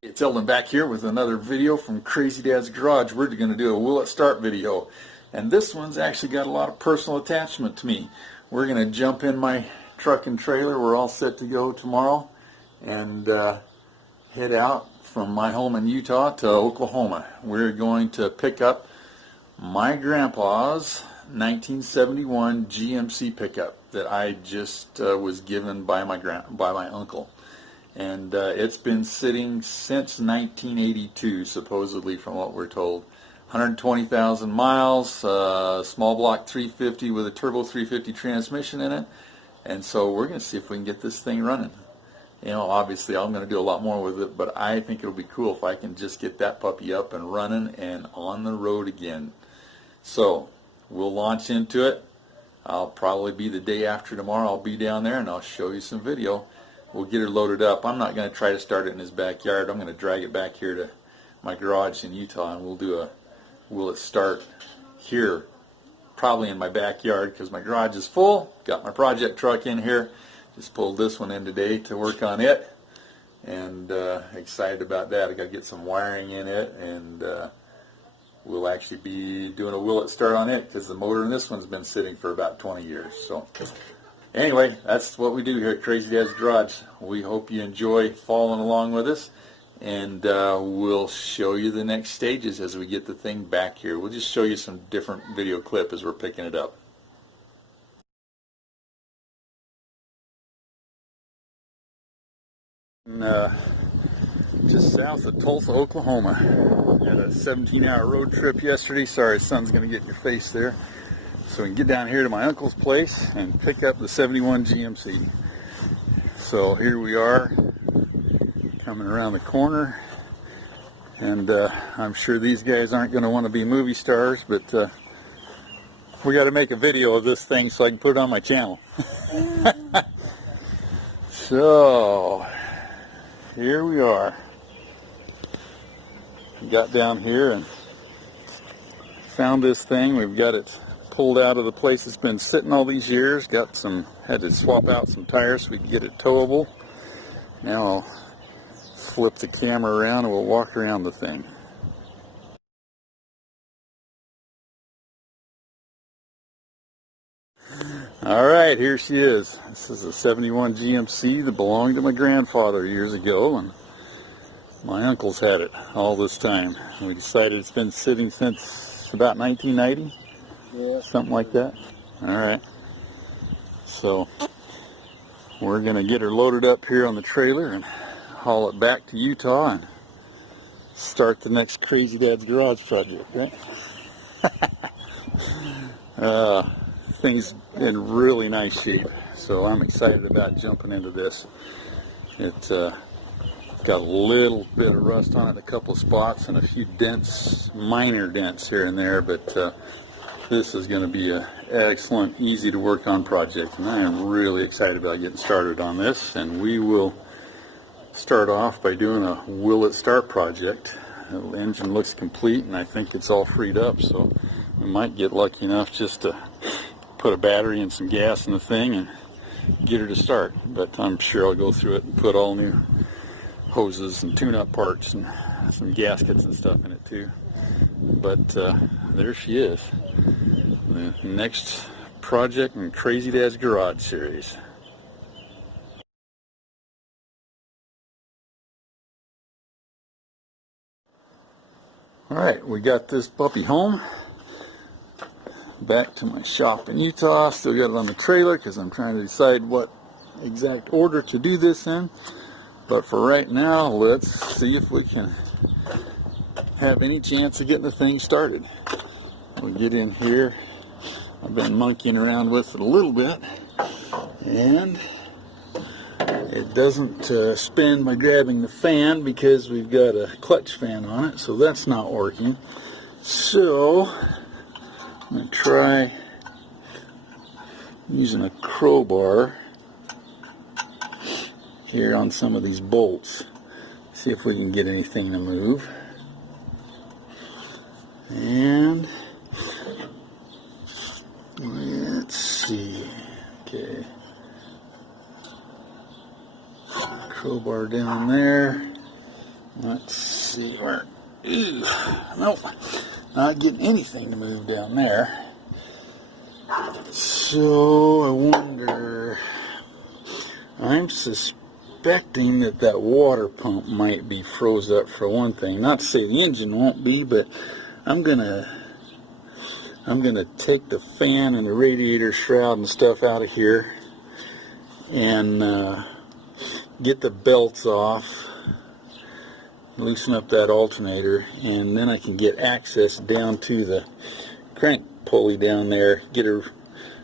It's Eldon back here with another video from Crazy Dad's Garage. We're going to do a Will It Start video, and this one's actually got a lot of personal attachment to me. We're going to jump in my truck and trailer. We're all set to go tomorrow and head out from my home in Utah to Oklahoma. We're going to pick up my grandpa's 1971 GMC pickup that I just was given by my uncle. And it's been sitting since 1982, supposedly, from what we're told. 120,000 miles, small block 350 with a turbo 350 transmission in it. And so we're going to see if we can get this thing running. You know, obviously I'm going to do a lot more with it, but I think it'll be cool if I can just get that puppy up and running and on the road again. So we'll launch into it. I'll probably be the day after tomorrow. I'll be down there and I'll show you some video. We'll get her loaded up. I'm not going to try to start it in his backyard. I'm going to drag it back here to my garage in Utah, and we'll do a Will It Start here, probably in my backyard because my garage is full. Got my project truck in here. Just pulled this one in today to work on it, and excited about that. I got to get some wiring in it, and we'll actually be doing a Will It Start on it because the motor in this one's been sitting for about 20 years. So anyway, that's what we do here at Crazy Dad's Garage. We hope you enjoy following along with us, and we'll show you the next stages as we get the thing back here. We'll just show you some different video clip as we're picking it up. Just south of Tulsa, Oklahoma. Had a 17-hour road trip yesterday. Sorry, sun's going to get in your face there. So we can get down here to my uncle's place and pick up the 71 GMC. So here we are, coming around the corner, and I'm sure these guys aren't going to want to be movie stars, but we got to make a video of this thing so I can put it on my channel. So here we are. Got down here and found this thing. We've got it pulled out of the place it's been sitting all these years. Had to swap out some tires so we could get it towable. Now I'll flip the camera around and we'll walk around the thing. Alright, here she is. This is a 71 GMC that belonged to my grandfather years ago, and my uncle's had it all this time. We decided it's been sitting since about 1990. Yeah, something like that. Alright. So we're going to get her loaded up here on the trailer and haul it back to Utah and start the next Crazy Dad's Garage project, right? Thing's in really nice shape, so I'm excited about jumping into this. It's got a little bit of rust on it in a couple of spots and a few dents, minor dents here and there, but this is going to be an excellent, easy to work on project, and I am really excited about getting started on this. And we will start off by doing a Will It Start project. The engine looks complete, and I think it's all freed up, so we might get lucky enough just to put a battery and some gas in the thing and get her to start. But I'm sure I'll go through it and put all new hoses and tune-up parts and some gaskets and stuff in it too. But there she is, the next project in Crazy Dad's Garage series. Alright, we got this puppy home. Back to my shop in Utah. Still got it on the trailer because I'm trying to decide what exact order to do this in. But for right now, let's see if we can have any chance of getting the thing started. We'll get in here. I've been monkeying around with it a little bit, and it doesn't spin by grabbing the fan because we've got a clutch fan on it, so that's not working. So I'm going to try using a crowbar here on some of these bolts. See if we can get anything to move. And let's see. Okay. Crowbar down there. Let's see where. Ew, nope, not getting anything to move down there. So I wonder, I'm suspecting that water pump might be froze up for one thing. Not to say the engine won't be, but I'm gonna take the fan and the radiator shroud and stuff out of here and get the belts off, loosen up that alternator, and then I can get access down to the crank pulley down there, get a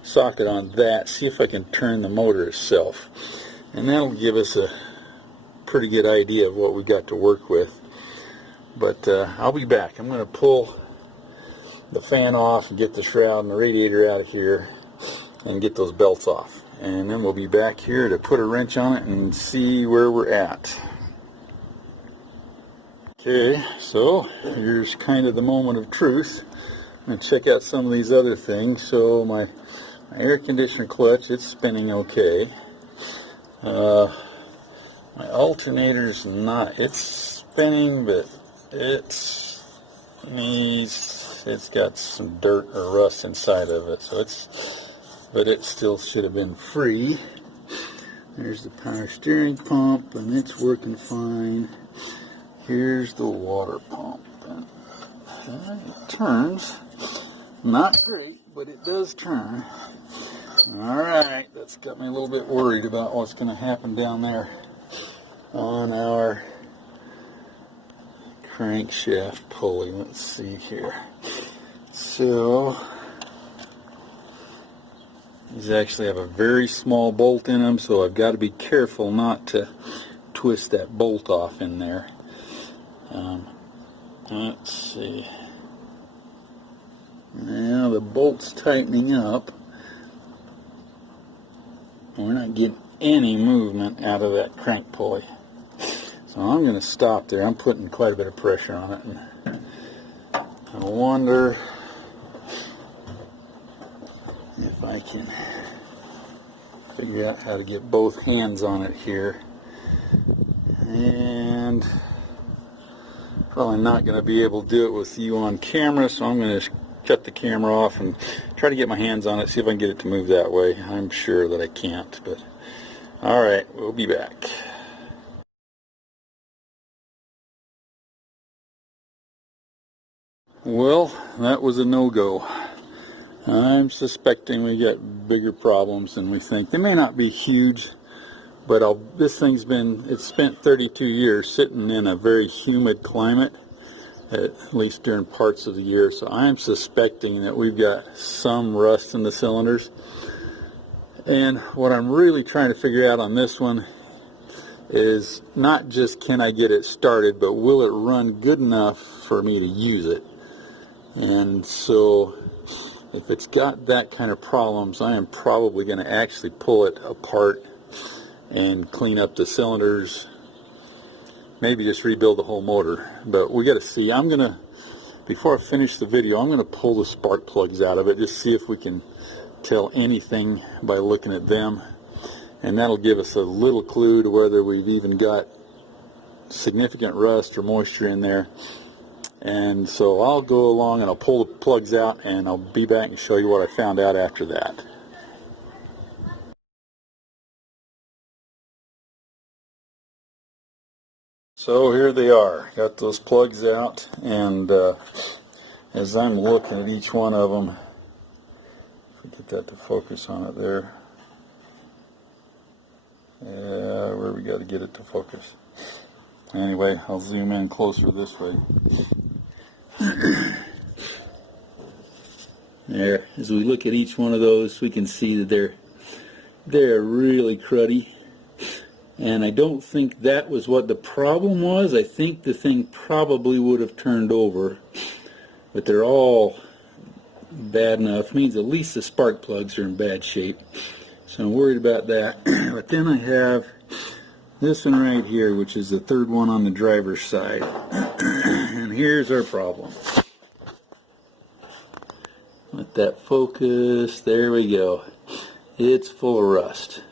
socket on that, see if I can turn the motor itself, and that'll give us a pretty good idea of what we got to work with. But I'll be back. I'm going to pull the fan off and get the shroud and the radiator out of here and get those belts off, and then we'll be back here to put a wrench on it and see where we're at. Okay, so here's kind of the moment of truth. I'm going to check out some of these other things. So my air conditioner clutch, it's spinning okay. My alternator's not, it's spinning, but it's got some dirt or rust inside of it, so but it still should have been free. There's the power steering pump, and it's working fine. Here's the water pump. It turns. Not great, but it does turn. Alright, that's got me a little bit worried about what's going to happen down there on our crankshaft pulley. Let's see here. So, these actually have a very small bolt in them, so I've got to be careful not to twist that bolt off in there. Let's see. Now the bolt's tightening up. We're not getting any movement out of that crank pulley. So I'm going to stop there. I'm putting quite a bit of pressure on it. And I wonder if I can figure out how to get both hands on it here. And probably not going to be able to do it with you on camera, so I'm going to cut the camera off and try to get my hands on it, see if I can get it to move that way. I'm sure that I can't, but alright, we'll be back. Well, that was a no-go. I'm suspecting we got bigger problems than we think. They may not be huge, but this thing's it's spent 32 years sitting in a very humid climate, at least during parts of the year. So I'm suspecting that we've got some rust in the cylinders. And what I'm really trying to figure out on this one is not just can I get it started, but will it run good enough for me to use it. And so if it's got that kind of problems, I am probably going to actually pull it apart and clean up the cylinders, maybe just rebuild the whole motor. But we got to see. Before I finish the video, I'm going to pull the spark plugs out of it, just see if we can tell anything by looking at them, and that'll give us a little clue to whether we've even got significant rust or moisture in there. And so I'll go along and I'll pull the plugs out, and I'll be back and show you what I found out after that. So here they are. Got those plugs out, and as I'm looking at each one of them, if we get that to focus on it there. Yeah, where we got to get it to focus. Anyway, I'll zoom in closer this way. There, as we look at each one of those, we can see that they're really cruddy. And I don't think that was what the problem was. I think the thing probably would have turned over, but they're all bad enough. It means at least the spark plugs are in bad shape, so I'm worried about that. But then I have this one right here, which is the third one on the driver's side. And here's our problem. Let that focus. There we go. It's full of rust.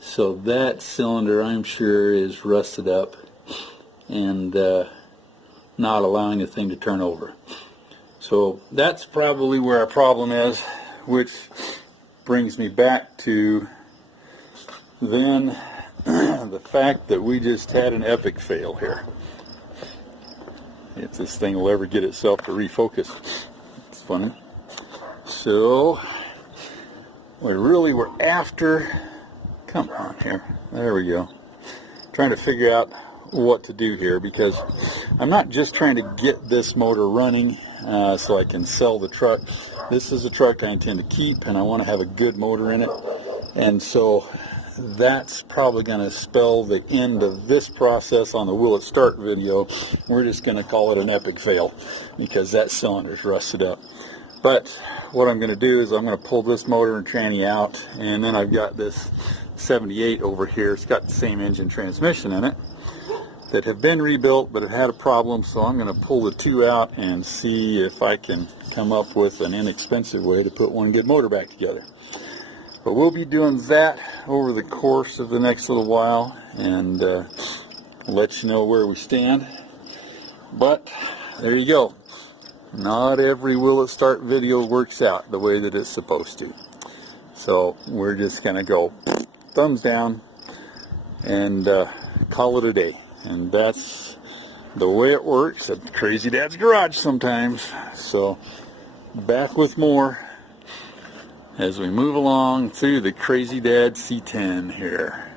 So that cylinder, I'm sure, is rusted up, and not allowing the thing to turn over. So that's probably where our problem is, which brings me back to then the fact that we just had an epic fail here. If this thing will ever get itself to refocus. It's funny. So we really were after, come on here, there we go, trying to figure out what to do here, because I'm not just trying to get this motor running so I can sell the truck. This is a truck I intend to keep, and I want to have a good motor in it, and so that's probably going to spell the end of this process on the Will It Start video. We're just going to call it an epic fail because that cylinder's rusted up. But what I'm going to do is I'm going to pull this motor and tranny out, and then I've got this 78 over here. It's got the same engine transmission in it that have been rebuilt, but it had a problem, so I'm going to pull the two out and see if I can come up with an inexpensive way to put one good motor back together. But we'll be doing that over the course of the next little while, and let you know where we stand. But there you go. Not every Will It Start video works out the way that it's supposed to. So we're just going to go thumbs down and call it a day. And that's the way it works at Crazy Dad's Garage sometimes. So back with more as we move along through the Crazy Dad C10 here.